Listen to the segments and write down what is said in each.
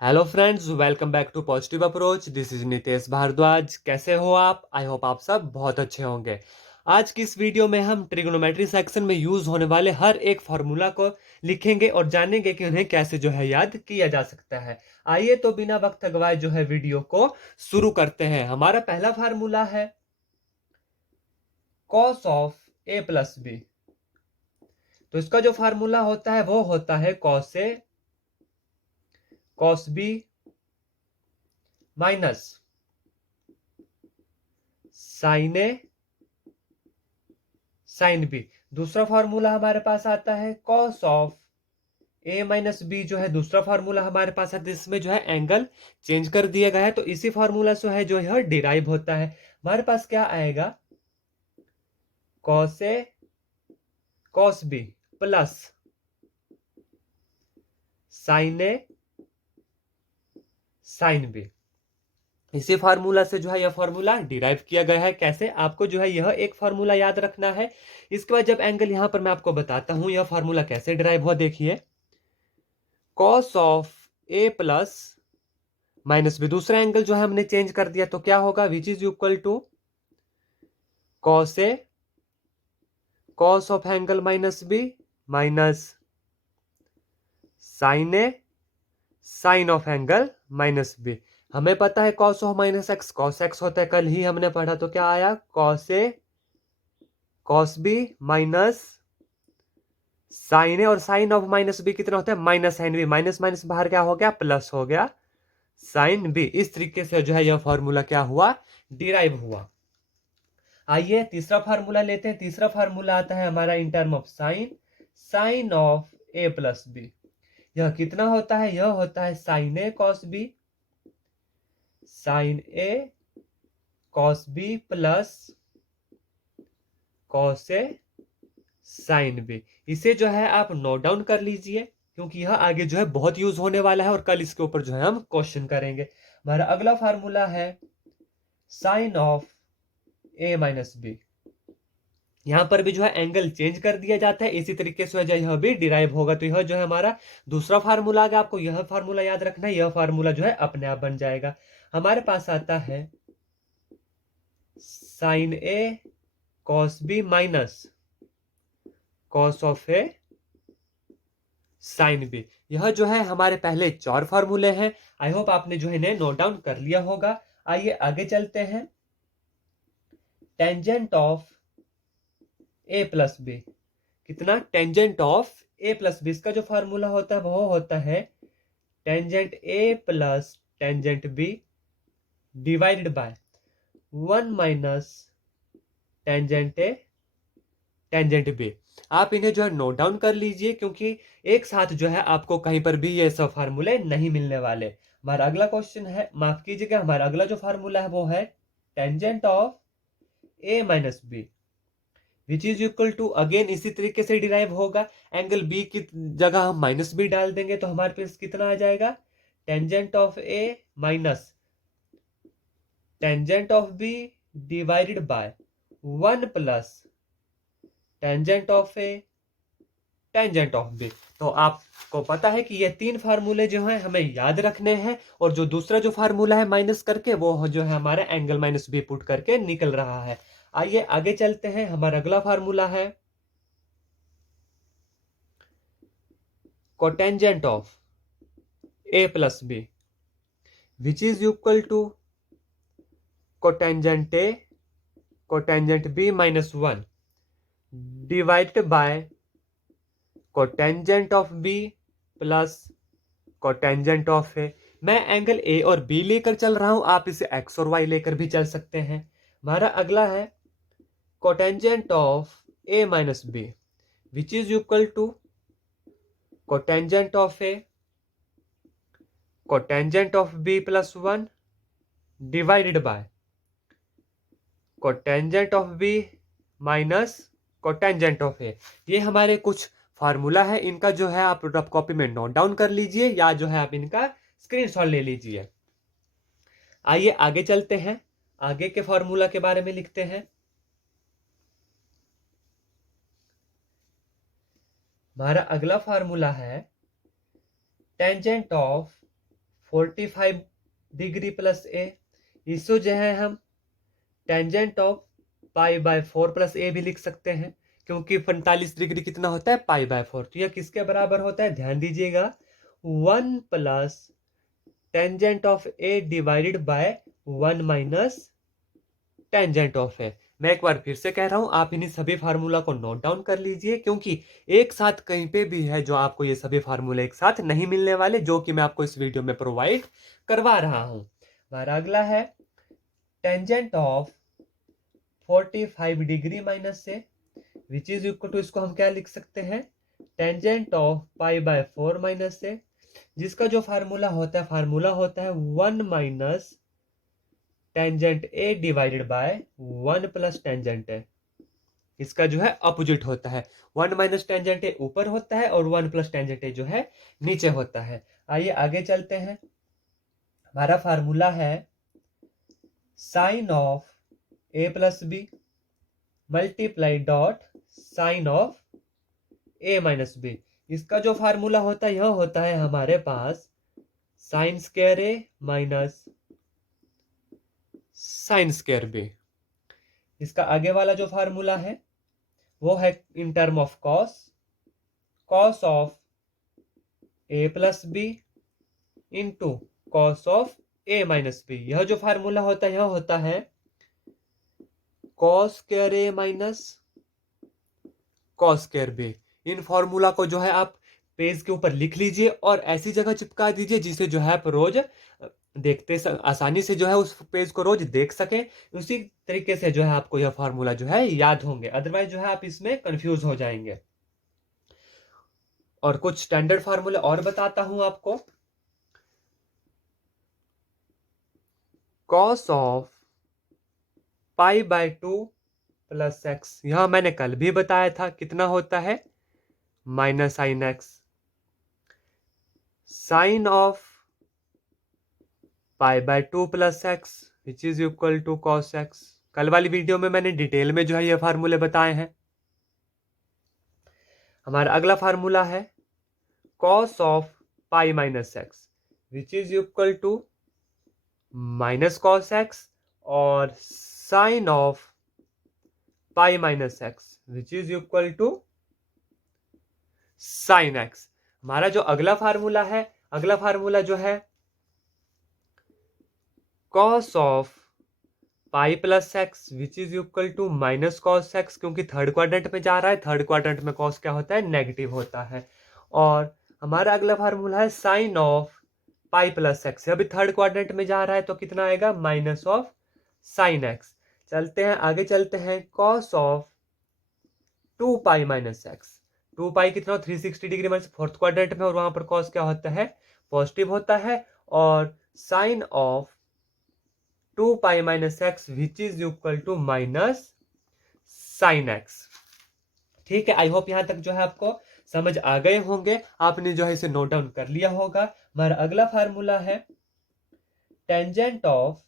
Hello friends, welcome back to positive approach. This is Nitesh Bhardwaj. कैसे हो आप? आई होप आप सब बहुत अच्छे होंगे। आज की इस वीडियो में हम ट्रिग्नोमेट्री सेक्शन में यूज होने वाले हर एक फार्मूला को लिखेंगे और जानेंगे कि उन्हें कैसे जो है याद किया जा सकता है। आइए तो बिना वक्त गवाए जो है वीडियो को शुरू करते हैं। हमारा पहला फार्मूला है cos of A plus B. तो इसका जो फार्मूला होता है वो होता है cos A cos B minus sine A sine B. दूसरा फार्मूला हमारे पास आता है cos of A minus B. जो है दूसरा फार्मूला हमारे पास आता है, इसमें जो है एंगल चेंज कर दिया गया है। तो इसी फार्मूला से है जो यह डिराइव होता है। हमारे पास क्या आएगा? Cos A cos B plus sine A sine B. इसी फार्मूला से जो है यह फार्मूला डिराइव किया गया है। कैसे? आपको जो है यह एक फार्मूला याद रखना है। इसके बाद जब एंगल यहां पर मैं आपको बताता हूं यह फार्मूला कैसे डिराइव हुआ, देखिए। Cos of A plus minus B, दूसरा एंगल जो है हमने चेंज कर दिया, तो क्या होगा? Which is equal to cos A cos of angle minus B minus sine A sine of angle minus B. हमें पता है cos of minus X cos X होता है, कल ही हमने पढ़ा। तो क्या आया? Cos A cos B minus sine A, और साइन ऑफ माइनस बी कितना होता है? Minus sine B. Minus minus बाहर क्या हो गया? प्लस हो गया साइन बी। इस तरीके से जो है यह फॉर्मूला क्या हुआ? डिराइव हुआ। आइए तीसरा फार्मूला लेते हैं। तीसरा फार्मूला आता है हमारा in term of sine sine of A plus B. यह कितना होता है? यह होता है sine A cos B sine A cos B plus cos A sine B. इसे जो है आप नोट डाउन कर लीजिए, क्योंकि यह आगे जो है बहुत यूज होने वाला है और कल इसके ऊपर जो है हम क्वेश्चन करेंगे। हमारा अगला फार्मूला है sine of A minus B. यहां पर भी जो है एंगल चेंज कर दिया जाता है। इसी तरीके से यह भी डिराइव होगा। तो यह जो है हमारा दूसरा फार्मूला आ गया। आपको यह फार्मूला याद रखना है। यह फार्मूला जो है अपने आप बन जाएगा। हमारे पास आता है sine A cos B minus cos of A sine B. यह जो है हमारे पहले चार फार्मूले हैं। आई होप आपने जो है इन्हें नोट डाउन कर लिया होगा। आइए आगे चलते हैं। Tangent of A plus B. कितना? Tangent of A plus B. इसका जो फार्मूला होता है वो होता है tangent A plus tangent B divided by 1 minus tangent A tangent B. आप इन्हें जो है नोट डाउन कर लीजिए, क्योंकि एक साथ जो है आपको कहीं पर भी ये सब फार्मूले नहीं मिलने वाले। हमारा अगला क्वेश्चन है, माफ कीजिएगा, हमारा अगला जो फार्मूला है वो है tangent of A minus B which is equal to, again इसी तरीके से डिराइव होगा। एंगल बी की जगह हम माइनस बी डाल देंगे, तो हमारे पास कितना आ जाएगा? Tangent of A minus tangent of B divided by 1 plus tangent of A tangent of B. तो आपको पता है कि ये तीन फार्मूले जो हैं हमें याद रखने हैं, और जो दूसरा जो फार्मूला है माइनस करके, वो जो है हमारा एंगल माइनस बी पुट करके निकल रहा है। आइए आगे चलते हैं। हमारा अगला फार्मूला है cotangent of A plus B which is equal to cotangent A cotangent B minus 1 divided by cotangent of B plus cotangent of A. मैं एंगल ए और बी लेकर चल रहा हूं, आप इसे एक्स और वाई लेकर भी चल सकते हैं। हमारा अगला है cotangent of A minus B which is equal to cotangent of A cotangent of B plus 1 divided by cotangent of B minus cotangent of A. ये हमारे कुछ फार्मूला है। इनका जो है आप रफ कॉपी में नोट डाउन कर लीजिए, या जो है आप इनका स्क्रीनशॉट ले लीजिए। आइए आगे चलते हैं, आगे के फार्मूला के बारे में लिखते हैं। हमारा अगला फार्मूला है tangent of 45 degree plus A, इसको जो है हम tangent of pi by 4 plus A भी लिख सकते हैं, क्योंकि 45 डिग्री कितना होता है, पाई बाय 4। तो यह किसके बराबर होता है, ध्यान दीजिएगा, 1 plus tangent of A divided by 1 minus tangent of A. मैं एक बार फिर से कह रहा हूं, आप इन्हीं सभी फार्मूला को नोट डाउन कर लीजिए, क्योंकि एक साथ कहीं पे भी है जो आपको ये सभी फार्मूले एक साथ नहीं मिलने वाले, जो कि मैं आपको इस वीडियो में प्रोवाइड करवा रहा हूं। हमारा अगला है टेंजेंट ऑफ 45 डिग्री माइनस से, विच इज इक्वल टू, इसको हम क्या लिख सकते हैं, tangent of pi by 4 minus से, जिसका जो फार्मूला होता है 1 minus tangent A divided by 1 plus tangent ए। इसका जो है अपोजिट होता है, 1 माइनस टेंजेंट ए ऊपर होता है और 1 प्लस टेंजेंट ए जो है नीचे होता है। आइए आगे चलते हैं। हमारा फार्मूला है sine of A plus B multiply dot sine of A minus B. इसका जो फार्मूला होता है यह होता है हमारे पास sine square A minus sine square B. इसका आगे वाला जो फार्मूला है वो है in term of cos, cos of A plus B into cos of A minus B. यह जो फार्मूला होता है यह होता है cos square A minus cos square B. In formula को जो है आप पेज के ऊपर लिख लीजिए और ऐसी जगह चिपका दीजिए जिसे जो है आप रोज देखते आसानी से जो है उस पेज को रोज देख सके। उसी तरीके से जो है आपको यह फार्मूला जो है याद होंगे, अदरवाइज जो है आप इसमें कंफ्यूज हो जाएंगे। और कुछ स्टैंडर्ड फार्मूले और बताता हूं आपको। Cos of pi by 2 plus X, यह मैंने कल भी बताया था, कितना होता है, minus sine X. Sine of pi by 2 plus x which is equal to cos X. कल वाली वीडियो में मैंने डिटेल में जो है ये फार्मूले बताए हैं। हमारा अगला फार्मूला है cos of pi minus x which is equal to minus cos x, और sine of pi minus x which is equal to sine x. हमारा जो अगला फार्मूला जो है cos of pi plus x which is equal to minus cos x, क्योंकि third quadrant में जा रहा है, थर्ड क्वाड्रेंट में कॉस क्या होता है, नेगेटिव होता है। और हमारा अगला फार्मूला है sine of pi plus X, अभी थर्ड क्वाड्रेंट में जा रहा है तो कितना आएगा, माइनस ऑफ साइन एक्स। चलते हैं आगे, चलते हैं cos of 2 pi minus x. 2 पाई कितना, 360 डिग्री माइनस फोर्थ क्वाड्रेंट में, और वहां पर कॉस क्या होता है, पॉजिटिव होता है। और sine of 2 pi minus x which is equal to minus sine X. ठीक है, आई होप यहां तक जो है आपको समझ आ गए होंगे, आपने जो है इसे नोट डाउन कर लिया होगा। हमारा अगला फार्मूला है tangent of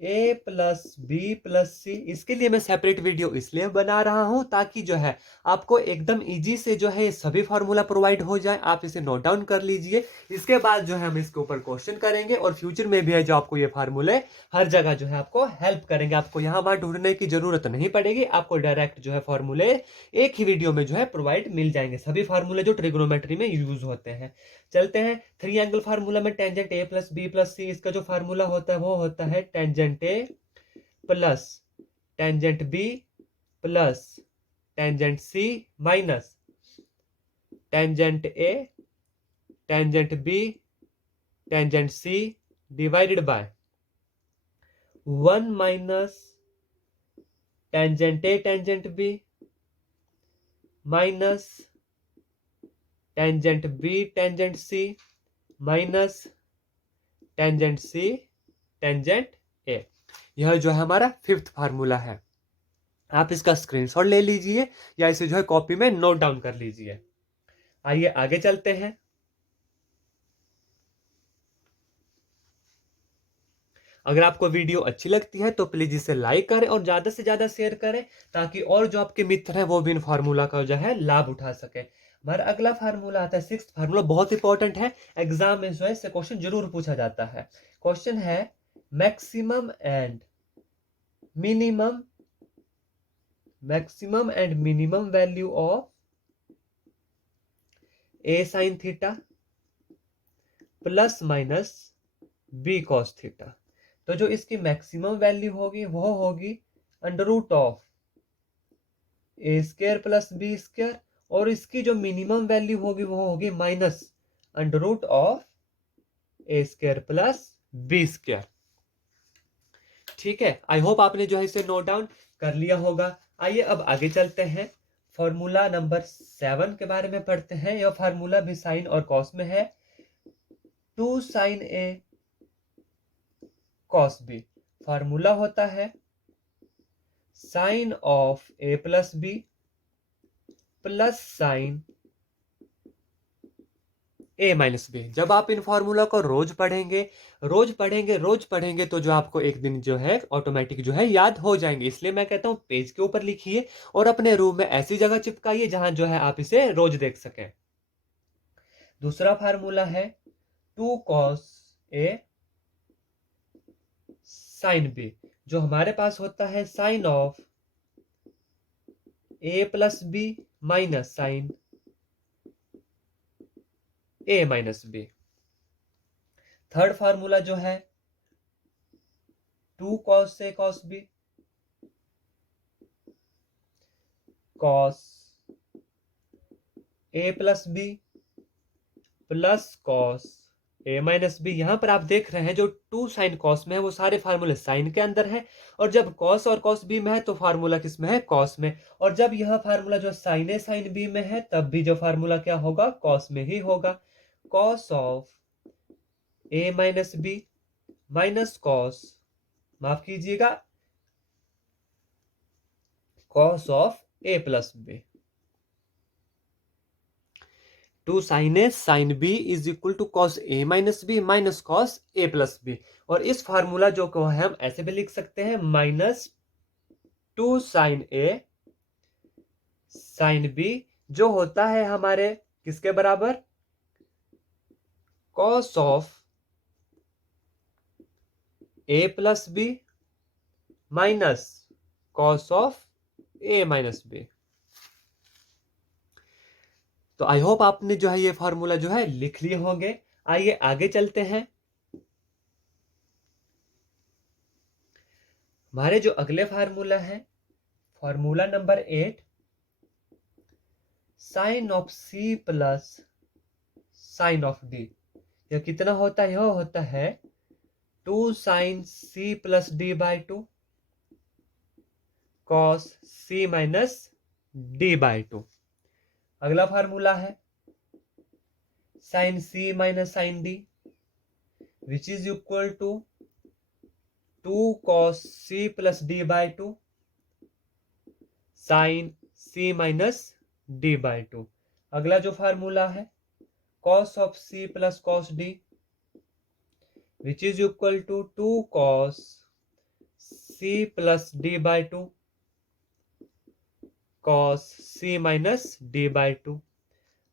A plus B plus C. इसके लिए मैं सेपरेट वीडियो इसलिए बना रहा हूं ताकि जो है आपको एकदम इजी से जो है ये सभी फार्मूला प्रोवाइड हो जाए, आप इसे नोट डाउन कर लीजिए। इसके बाद जो है हम इसके ऊपर क्वेश्चन करेंगे और फ्यूचर में भी है जो आपको ये फार्मूले हर जगह जो है आपको हेल्प करेंगे। आपको यहाँ वहां ढूंढने की जरूरत नहीं पड़ेगी, आपको डायरेक्ट जो है फार्मूले एक ही वीडियो में जो है प्रोवाइड मिल जाएंगे, सभी फार्मूले जो ट्रिग्नोमेट्री में यूज होते हैं। चलते हैं थ्री एंगल फार्मूला में, tangent A plus B plus C. इसका जो फार्मूला होता है वो होता है tangent A plus tangent B plus tangent C minus tangent A tangent B tangent C divided by 1 minus tangent A tangent B minus tangent B tangent C minus tangent C tangent A. यह जो है हमारा fifth formula है। आप इसका screenshot ले लीजिए या इसे जो है कॉपी में नोट डाउन कर लीजिए। आइए आगे चलते हैं। अगर आपको वीडियो अच्छी लगती है तो प्लीज इसे लाइक करें और ज्यादा से ज्यादा शेयर करें, ताकि और जो आपके मित्र हैं वो भी इन फार्मूला का जो है लाभ उठा सके। हमारा अगला फार्मूला आता है सिक्स्थ फार्मूला, बहुत इंपॉर्टेंट है, एग्जाम में जो है इससे क्वेश्चन जरूर पूछा जाता है। क्वेश्चन है maximum and minimum value of A sine theta plus minus B cos theta. तो जो इसकी मैक्सिमम वैल्यू होगी वो होगी under root of A square plus B square, और इसकी जो मिनिमम वैल्यू होगी वो होगी minus under root of A square plus B square. ठीक है, आई होप आपने जो है इसे नोट डाउन कर लिया होगा। आइए अब आगे चलते हैं, फॉर्मूला नंबर 7 के बारे में पढ़ते हैं। यह फार्मूला भी साइन और कॉस में है। 2 sine A cos B, formula होता है sine of A plus B plus sine A minus B. जब आप इन फॉर्मूला को रोज पढ़ेंगे तो जो आपको एक दिन जो है ऑटोमेटिक जो है याद हो जाएंगे। इसलिए मैं कहता हूं पेज के ऊपर लिखिए और अपने रूम में ऐसी जगह चिपकाइए जहां जो है आप इसे रोज देख सकें। दूसरा फार्मूला है 2 कॉस ए साइन बी, जो हमारे पास होता है sine of A plus B minus sine A minus B. Third formula जो है 2 cos A cos B cos A plus B plus cos A minus B. यहां पर आप देख रहे हैं जो 2 साइन कॉस में है वो सारे फार्मूले साइन के अंदर है, और जब कॉस और कॉस बी में है तो फार्मूला किस में है, कॉस में। और जब यह फार्मूला जो साइन ए साइन बी में है तब भी जो फार्मूला क्या होगा, कॉस में ही होगा। Cos of A minus B minus cos, माफ कीजिएगा, cos of A plus B. 2 sine A sine B is equal to cos A minus B minus cos A plus B. और इस फार्मूला जो को है हम ऐसे भी लिख सकते हैं minus 2 sine A sine B, जो होता है हमारे किसके बराबर, cos of A plus B minus cos of A minus B. तो आई होप आपने जो है ये फॉर्मूला जो है लिख लिए होंगे। आइए आगे चलते हैं। हमारे जो अगले फार्मूला है, formula number 8, sine of C plus sine of D. यह कितना होता है, यह होता है 2 sine C plus D by 2 cos C minus D by 2। अगला फार्मूला है sine C minus sine D which is equal to 2 cos c plus D by 2 sine c minus D by 2। अगला जो फार्मूला है cos of c plus cos d which is equal to 2 cos c plus D by 2 cos c minus D by 2।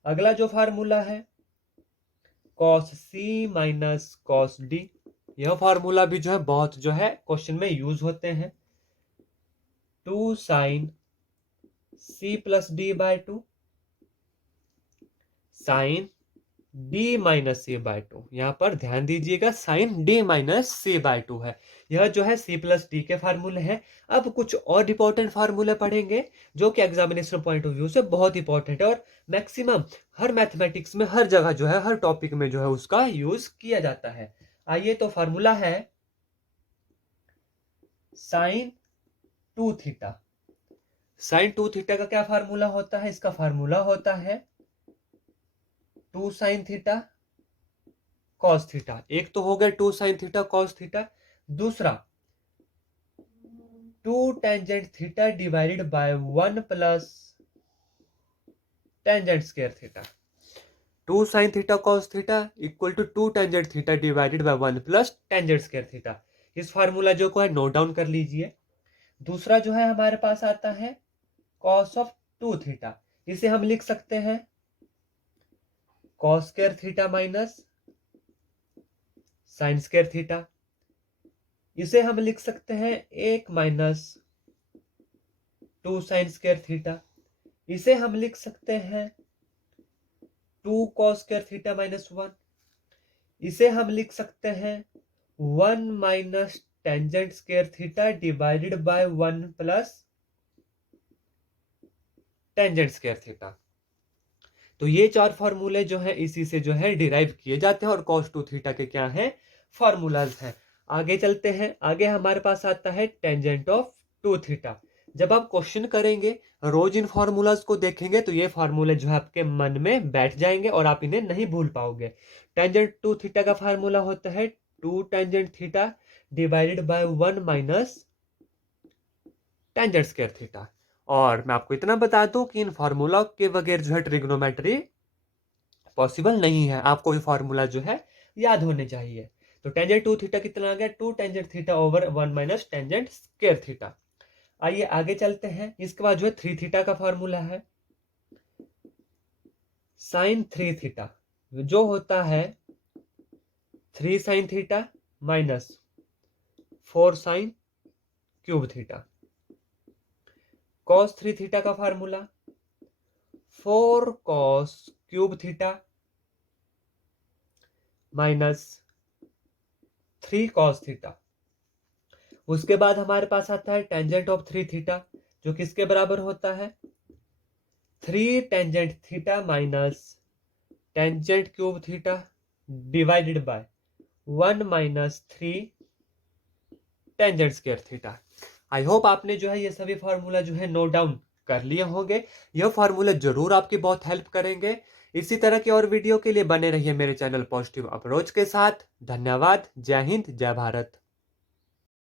अगला जो formula है cos c minus cos d। यह formula भी जो है बहुत जो है क्वेश्चन में यूज होते हैं। 2 sine c plus D by 2 sine d minus C by 2। यहां पर ध्यान दीजिएगा sine d minus C by 2 है। यह जो है c प्लस डी के फार्मूले हैं। अब कुछ और इंपॉर्टेंट फार्मूले पढ़ेंगे जो कि एग्जामिनेशन पॉइंट ऑफ व्यू से बहुत इंपॉर्टेंट है और मैक्सिमम हर मैथमेटिक्स में हर जगह जो है हर टॉपिक में जो है उसका यूज किया जाता है। आइए, तो फार्मूला है साइन 2 थीटा। साइन 2 थीटा का क्या फार्मूला होता है, इसका फार्मूला होता है 2 साइन थीटा कॉस थीटा। एक तो हो गया 2 साइन थीटा कॉस थीटा, दूसरा 2 tangent theta divided by 1 plus tangent square theta. 2 sine theta cos theta equal to 2 tangent theta divided by 1 plus tangent square theta. इस formula जो को है note down कर लीजिए। दूसरा जो है हमारे पास आता है कॉस ऑफ 2 थीटा। इसे हम लिख सकते हैं cos square theta minus sine square theta. इसे हम लिख सकते हैं 1 माइनस 2 साइन स्क्वायर थीटा। इसे हम लिख सकते हैं 2 कॉस स्क्वायर थीटा माइनस 1। इसे हम लिख सकते हैं 1 minus tangent square theta divided by 1 plus tangent square theta. तो ये चार फॉर्मूले जो है इसी से जो है डिराइव किए जाते हैं और cos 2 थीटा के क्या है फॉर्मूलाज हैं। आगे चलते हैं। आगे हमारे पास आता है टेंजेंट ऑफ 2 थीटा। जब आप क्वेश्चन करेंगे रोज इन फॉर्मूलाज को देखेंगे तो ये फॉर्मूले जो है आपके मन में बैठ जाएंगे और आप इन्हें नहीं भूल पाओगे। टेंजेंट 2 थीटा का फॉर्मूला होता है 2 tangent theta divided by 1 minus tangent square theta. और मैं आपको इतना बता दूं कि इन फॉर्मूला के बगैर जो है ट्रिग्नोमेट्री पॉसिबल नहीं है। आपको ये फॉर्मूला जो है याद होने चाहिए। तो टेंजेंट 2 थीटा कितना आ गया 2 tangent theta over 1 minus tangent square theta. आइए आगे चलते हैं। इसके बाद जो है 3 थीटा का फॉर्मूला है साइन 3 थीटा, जो होता है 3 sine theta minus 4 sine cube theta. Cos 3 theta का formula 4 cos cube theta minus 3 cos theta. उसके बाद हमारे पास आता है टेंजेंट ऑफ 3 थीटा, जो किसके बराबर होता है 3 tangent theta minus tangent cube theta divided by 1 minus 3 tangent square theta. I hope आपने जो है ये सभी फॉर्मूला जो है नोट डाउन कर लिए होंगे। यह फॉर्मूला जरूर आपकी बहुत हेल्प करेंगे। इसी तरह के और वीडियो के लिए बने रहिए मेरे चैनल पॉजिटिव अप्रोच के साथ। धन्यवाद। जय हिंद, जय भारत।